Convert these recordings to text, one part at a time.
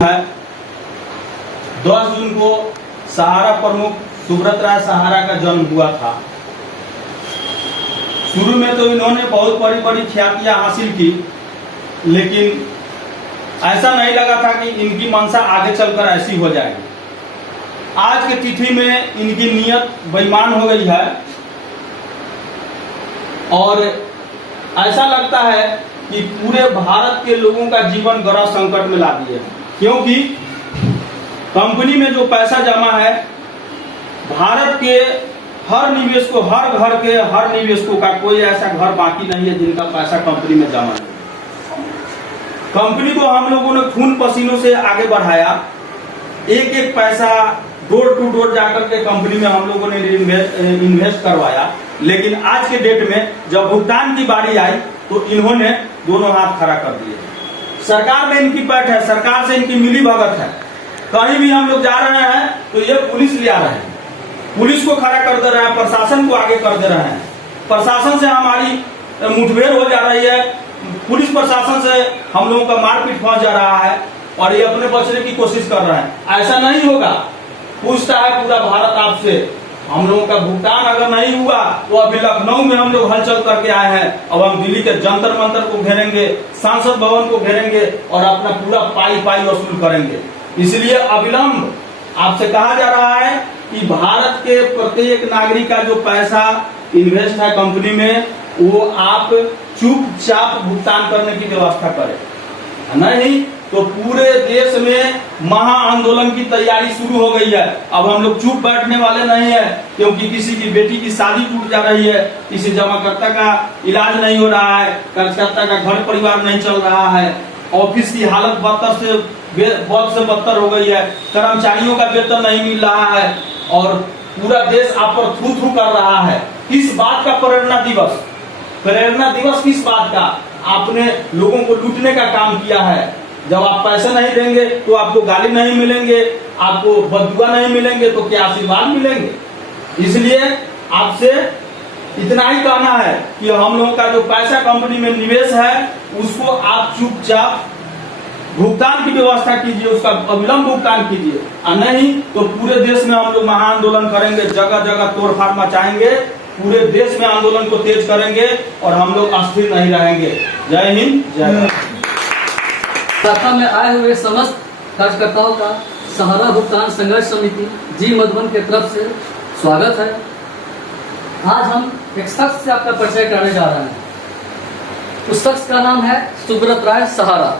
है 10 जून को सहारा प्रमुख सुब्रत राय सहारा का जन्म हुआ था। शुरू में तो इन्होंने बहुत बड़ी बड़ी ख्यातियां हासिल की, लेकिन ऐसा नहीं लगा था कि इनकी मंशा आगे चलकर ऐसी हो जाएगी। आज के तिथि में इनकी नीयत बेईमान हो गई है और ऐसा लगता है कि पूरे भारत के लोगों का जीवन गहरा संकट में ला दिए, क्योंकि कंपनी में जो पैसा जमा है, भारत के हर निवेशकों, हर घर के हर निवेशकों का कोई ऐसा घर बाकी नहीं है जिनका पैसा कंपनी में जमा है। कंपनी को हम लोगों ने खून पसीनों से आगे बढ़ाया, एक एक पैसा डोर टू डोर जाकर के कंपनी में हम लोगों ने इन्वेस्ट करवाया। लेकिन आज के डेट में जब भुगतान की बारी आई तो इन्होंने दोनों हाथ खड़ा कर दिए। सरकार में इनकी पैठ है, सरकार से इनकी मिली भगत है। कहीं भी हम लोग जा रहे हैं तो ये पुलिस ले आ रहे हैं, पुलिस को खड़ा कर दे रहे हैं, प्रशासन को आगे कर दे रहे हैं। प्रशासन से हमारी मुठभेड़ हो जा रही है, पुलिस प्रशासन से हम लोगों का मारपीट पहुंच जा रहा है और ये अपने बचने की कोशिश कर रहे हैं। ऐसा नहीं होगा, पूछता है पूरा भारत आपसे। हम लोगों का भुगतान अगर नहीं हुआ तो अभी लखनऊ में हम लोग हलचल करके आए हैं। अब हम दिल्ली के जंतर मंतर को घेरेंगे, सांसद भवन को घेरेंगे और अपना पूरा पाई वसूल करेंगे। इसलिए अविलंब आपसे कहा जा रहा है कि भारत के प्रत्येक नागरिक का जो पैसा इन्वेस्ट है कंपनी में, वो आप चुपचाप भुगतान करने की व्यवस्था करें, नहीं तो पूरे देश में महा आंदोलन की तैयारी शुरू हो गई है। अब हम लोग चुप बैठने वाले नहीं है, क्योंकि किसी की बेटी की शादी टूट जा रही है, किसी जमाकर्ता का इलाज नहीं हो रहा है, कर्जकर्ता का घर परिवार नहीं चल रहा है, ऑफिस की हालत बद से बदतर हो गई है, कर्मचारियों का वेतन नहीं मिल रहा है और पूरा देश आप पर थू थू कर रहा है। किस बात का प्रेरणा दिवस? प्रेरणा दिवस किस बात का? आपने लोगों को लूटने का काम किया है। जब आप पैसे नहीं देंगे तो आपको गाली नहीं मिलेंगे, आपको बददुआ नहीं मिलेंगे तो क्या आशीर्वाद मिलेंगे? इसलिए आपसे इतना ही कहना है कि हम लोगों का जो पैसा कंपनी में निवेश है उसको आप चुपचाप भुगतान की व्यवस्था कीजिए, उसका अविलंब भुगतान कीजिए, और नहीं तो पूरे देश में हम लोग महाआंदोलन करेंगे, जगह जगह तोड़फाड़ मचाएंगे, पूरे देश में आंदोलन को तेज करेंगे और हम लोग अस्थिर नहीं रहेंगे। जय हिंद, जय भारत। शाखा में आए हुए समस्त कार्यकर्ताओं का सहारा भुगतान संघर्ष समिति जी मधुबन के तरफ से स्वागत है। आज हम एक शख्स से आपका परिचय कराने जा रहे हैं। उस शख्स का नाम है सुब्रत राय सहारा,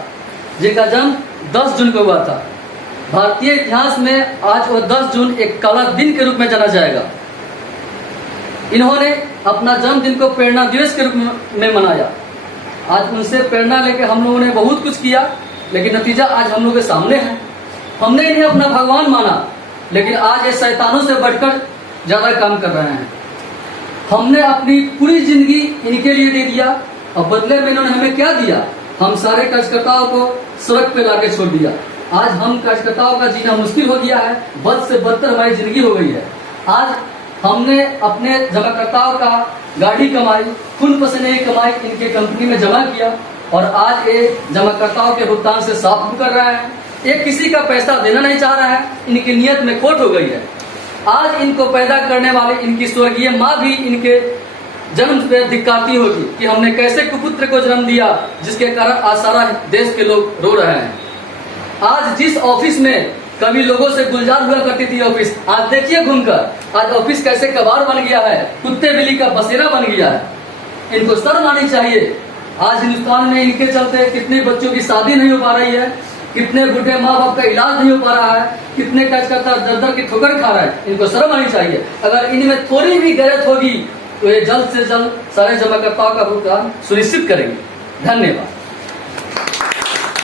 जिनका जन्म 10 जून को हुआ था। भारतीय इतिहास में आज वह 10 जून एक काला दिन के रूप में जाना जाएगा। इन्होंने अपना जन्मदिन को प्रेरणा दिवस के रूप में मनाया। आज उनसे प्रेरणा लेकर हम लोगों ने बहुत कुछ किया, लेकिन नतीजा आज हम लोगों के सामने है। हमने इन्हें अपना भगवान माना, लेकिन आज ये शैतानों से बढ़कर ज्यादा काम कर रहे हैं। हमने अपनी पूरी जिंदगी इनके लिए दे दिया और बदले में इन्होंने हमें क्या दिया? हम सारे कार्यकर्ताओं को सड़क पे लाके छोड़ दिया। आज हम कार्यकर्ताओं का जीना मुश्किल हो गया है, बद से बदतर हमारी जिंदगी हो गई है। आज हमने अपने जमाकर्ताओं का गाड़ी कमाई, खून पसीने की कमाई इनके कंपनी में जमा किया और आज ये जमाकर्ताओं के भुगतान से साफ कर रहा है। ये किसी का पैसा देना नहीं चाह रहा है, इनकी नियत में खोट हो गई है। आज इनको पैदा करने वाले इनकी स्वर्गीय माँ भी इनके जन्म पे धिक्कारती होगी कि हमने कैसे कुपुत्र को जन्म दिया, जिसके कारण आज सारा देश के लोग रो रहे हैं। आज जिस ऑफिस में कभी लोगों से गुलजार हुआ करती थी ऑफिस, आज देखिए घूमकर आज ऑफिस कैसे कबाड़ बन गया है, कुत्ते बिल्ली का बसेरा बन गया है। इनको शर्म आनी चाहिए। आज हिंदुस्तान में इनके चलते कितने बच्चों की शादी नहीं हो पा रही है, कितने बूढ़े माँ बाप का इलाज नहीं हो पा रहा है, कितने कार्यकर्ता दर की ठोकर खा रहा है। इनको शर्म आनी चाहिए। अगर इनमें थोड़ी भी गैरत होगी तो ये जल्द से जल्द सारे जमाकर्ताओं का भुगतान सुनिश्चित करेंगे। धन्यवाद।